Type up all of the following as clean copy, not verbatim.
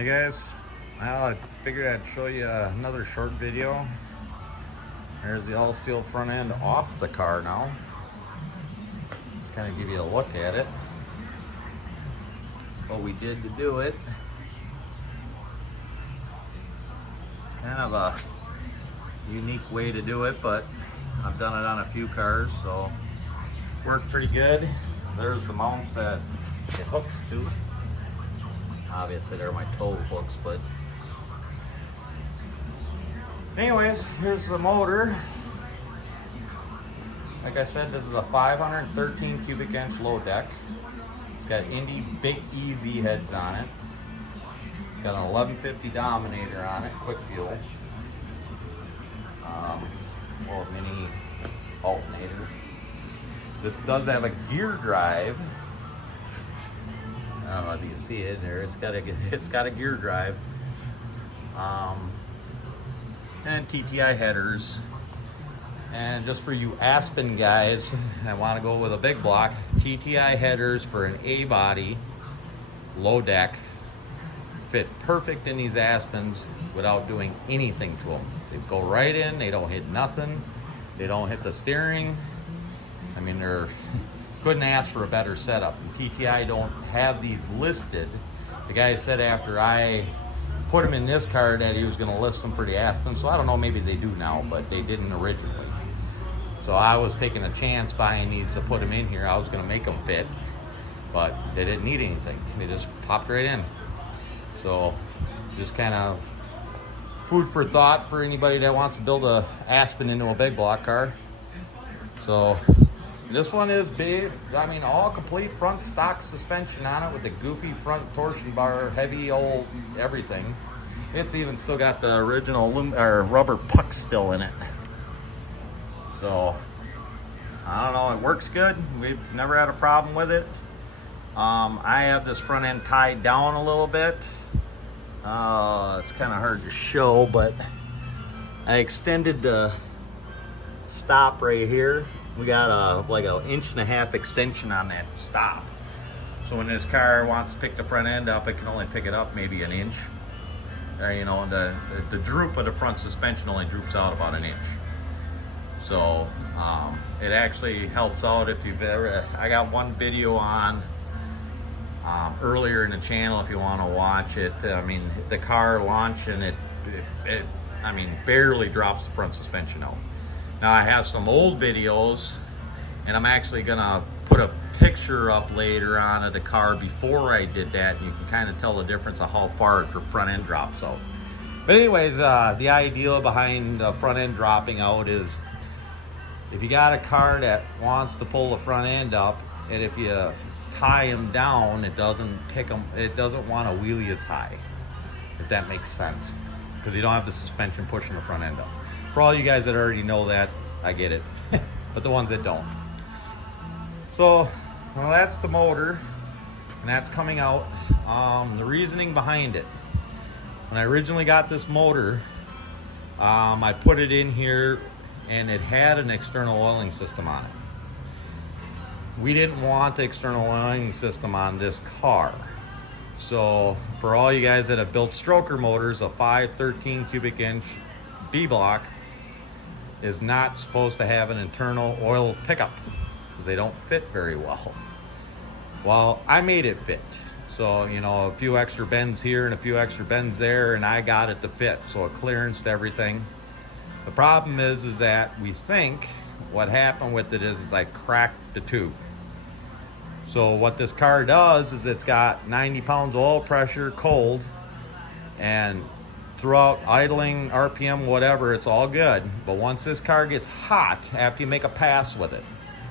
Hey guys, well, I figured I'd show you another short video. There's the all steel front end off the car now. Kind of give you a look at it. What we did to do it. It's kind of a unique way to do it, but I've done it on a few cars, so worked pretty good. There's the mounts that it hooks to. Obviously they're my toe hooks, but anyways, here's the motor. Like I said, this is a 513 cubic inch low deck. It's got Indy Big Easy heads on it. It's got an 1150 Dominator on it, quick fuel. Or mini alternator. This does have a gear drive. I don't know if you can see it in there. It's got a gear drive, and TTI headers. And just for you Aspen guys that want to go with a big block, TTI headers for an A body, low deck, fit perfect in these Aspens without doing anything to them. They go right in. They don't hit nothing. They don't hit the steering. I mean, they're couldn't ask for a better setup. And TTI don't have these listed. The guy said after I put him in this car that he was going to list them for the Aspen. So I don't know, maybe they do now, but they didn't originally. So I was taking a chance buying these to put them in here. I was going to make them fit, but they didn't need anything. They just popped right in. So just kind of food for thought for anybody that wants to build a Aspen into a big block car. So this one is big. I mean, all complete front stock suspension on it with the goofy front torsion bar, heavy old everything. It's even still got the original rubber puck still in it. So I don't know, it works good. We've never had a problem with it. I have this front end tied down a little bit. It's kind of hard to show, but I extended the stop right here. We got like an 1.5 inch extension on that stop. So when this car wants to pick the front end up, it can only pick it up maybe an inch. Or, you know, the droop of the front suspension only droops out about an inch. So it actually helps out if you've ever, I got one video on earlier in the channel if you want to watch it. I mean, the car launching it I mean, barely drops the front suspension out. Now I have some old videos, and I'm actually gonna put a picture up later on of the car before I did that, and you can kind of tell the difference of how far the front end drops out. But anyways, the idea behind the front end dropping out is if you got a car that wants to pull the front end up, and if you tie them down, it doesn't want to wheelie as high, if that makes sense, because you don't have the suspension pushing the front end up. For all you guys that already know that, I get it. But the ones that don't. So, well, that's the motor, and that's coming out. The reasoning behind it. When I originally got this motor, I put it in here, and it had an external oiling system on it. We didn't want the external oiling system on this car. So, for all you guys that have built stroker motors, a 513 cubic inch B-block is not supposed to have an internal oil pickup because they don't fit very well. Well, I made it fit. So, you know, a few extra bends here and a few extra bends there, and I got it to fit. So a clearance to everything. The problem is that we think what happened with it is I cracked the tube. So what this car does is it's got 90 pounds of oil pressure, cold, and throughout idling, RPM, whatever, it's all good. But once this car gets hot, after you make a pass with it,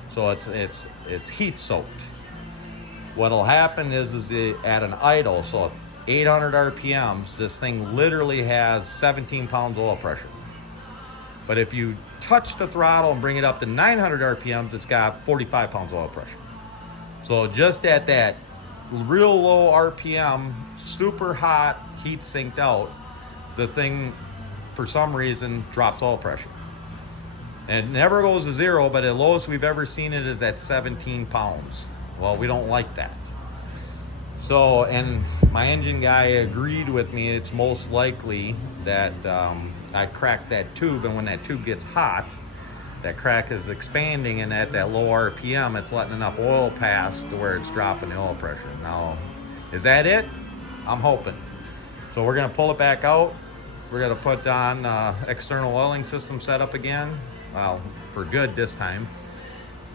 so it's heat soaked. What'll happen is at an idle, so 800 RPMs, this thing literally has 17 pounds of oil pressure. But if you touch the throttle and bring it up to 900 RPMs, it's got 45 pounds of oil pressure. So just at that real low RPM, super hot, heat sinked out, the thing, for some reason, drops oil pressure. And it never goes to zero, but the lowest we've ever seen it is at 17 pounds. Well, we don't like that. So, and my engine guy agreed with me. It's most likely that I cracked that tube, and when that tube gets hot, that crack is expanding, and at that low RPM, it's letting enough oil pass to where it's dropping the oil pressure. Now, is that it? I'm hoping. So we're gonna pull it back out. We're gonna put on external oiling system setup again. Well, for good this time.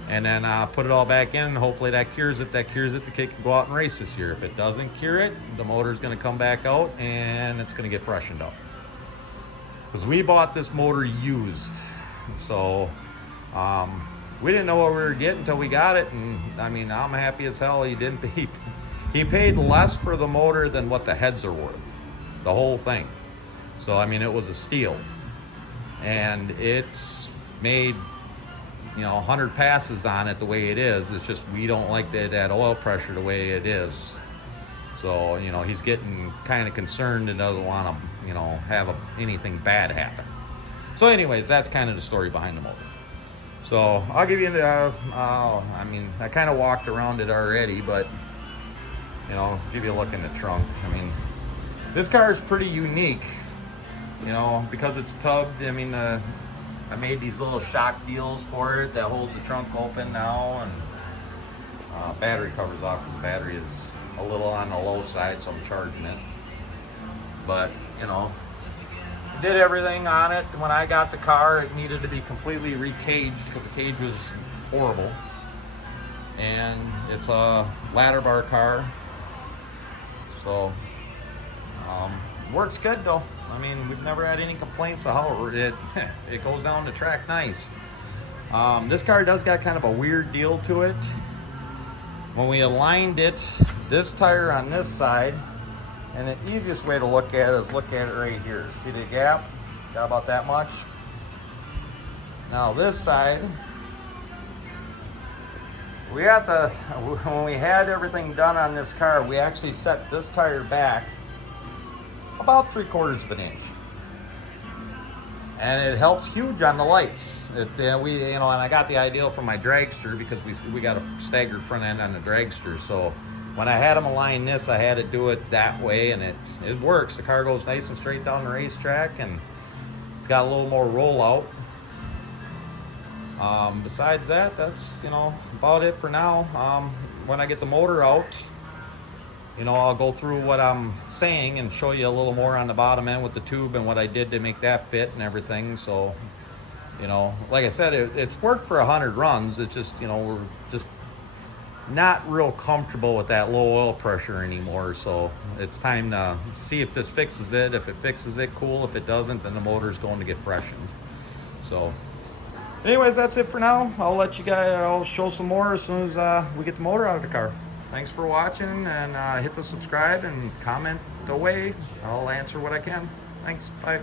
And then put it all back in, and hopefully that cures it. That cures it, the kid can go out and race this year. If it doesn't cure it, the motor's gonna come back out and it's gonna get freshened up. Because we bought this motor used. So we didn't know what we were getting until we got it, and I mean, I'm happy as hell. He paid less for the motor than what the heads are worth, the whole thing. So I mean, it was a steal, and it's made 100 passes on it the way it is. It's just we don't like that oil pressure the way it is. So he's getting kind of concerned and doesn't want to have anything bad happen. So anyways, that's kind of the story behind the motor. So I'll give you, I mean, I kind of walked around it already, but, give you a look in the trunk. I mean, this car is pretty unique, because it's tubbed. I mean, I made these little shock deals for it that holds the trunk open now, and battery covers off because the battery is a little on the low side, so I'm charging it. But, did everything on it. When I got the car, it needed to be completely recaged because the cage was horrible. And it's a ladder bar car. So, works good though. I mean, we've never had any complaints of how it goes down the track nice. This car does got kind of a weird deal to it. When we aligned it, this tire on this side, and the easiest way to look at it is look at it right here. See the gap? Got about that much. Now this side, when we had everything done on this car, we actually set this tire back about 3/4 of an inch. And it helps huge on the lights. And I got the idea from my dragster because we got a staggered front end on the dragster. So when I had them align this, I had to do it that way, and it works. The car goes nice and straight down the racetrack, and it's got a little more rollout. Besides that, that's about it for now. When I get the motor out, I'll go through what I'm saying and show you a little more on the bottom end with the tube and what I did to make that fit and everything. So, like I said, it's worked for 100 runs. It's just, we're just not real comfortable with that low oil pressure anymore. So it's time to see if this fixes it. If it fixes it, cool. If it doesn't, then the motor's going to get freshened. So anyways, that's it for now. I'll let you guys, I'll show some more as soon as we get the motor out of the car. Thanks for watching, and hit the subscribe and comment away. I'll answer what I can. Thanks. Bye.